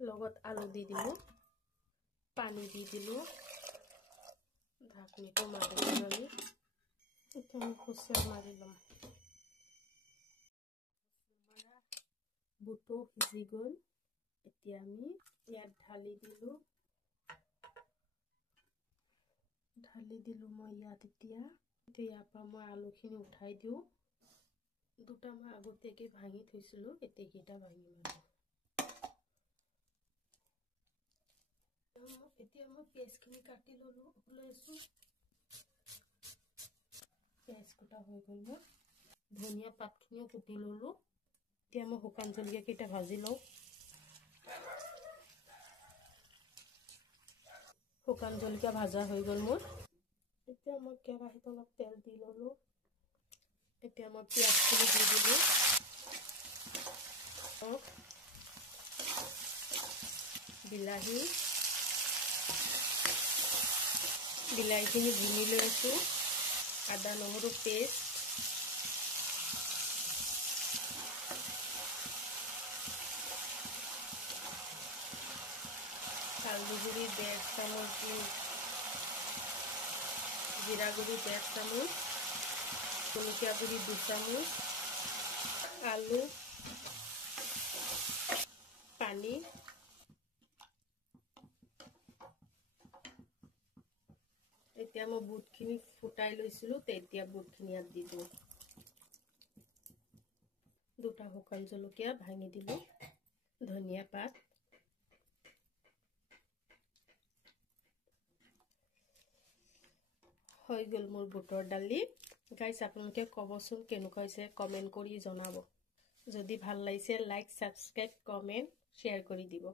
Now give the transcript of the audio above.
লগত আলু দি দিলোঁ পানী দি দিলোঁ ঢাকনিটো মাৰি দিলোঁ আমি এতিয়া আমি খুচিয়াই মাৰি ল'ম বুটো সিজি গ'ল এতিয়া আমি ইয়াত ঢালি দিলোঁ মই ইয়াত এতিয়া ইয়াৰ পৰা মই আলুখিনি উঠাই দিওঁ দুটা মই আগতীয়াকৈ ভাঙি থৈছিলোঁ এতেকেইটা ভাঙিম এতিয়া মই পিঁয়াজখিনি কাটি লৈছোঁ পিঁয়াজ কটা হৈ গ'ল মোৰ ধনিয়া পাতখিনিও কুটি ল'লোঁ এতিয়া মই শুকান জলকীয়াকেইটা ভাজি লওঁ শুকান জলকীয়া ভাজা হৈ গ'ল মোৰ এতিয়া মই কেৰাহীত অলপ তেল দি ল'লোঁ এতিয়া মই পিঁয়াজখিনি দি দিলোঁ বিলাহীখিনি ভুনি লৈ আছোঁ আদা নহৰু পেষ্ট হালধি গুড়ি 1.5 চামুচ জিৰা গুড়ি 1.5 চামুচ জলকীয়া গুড়ি 2 চামুচ আলু পানী এতিয়া মই বুটখিনি ফুটাই লৈছিলোঁ তেতিয়া বুটখিনি ইয়াত দি দিওঁ দুটা শুকান জলকীয়া ভাঙি দিলোঁ ধনিয়া পাত হৈ গ'ল মোৰ বুটৰ দালি গাইজ আপোনালোকে ক'বচোন কেনেকুৱা হৈছে কমেণ্ট কৰি জনাব যদি ভাল লাগিছে লাইক সাবস্ক্ৰাইব কমেণ্ট শ্বেয়াৰ কৰি দিব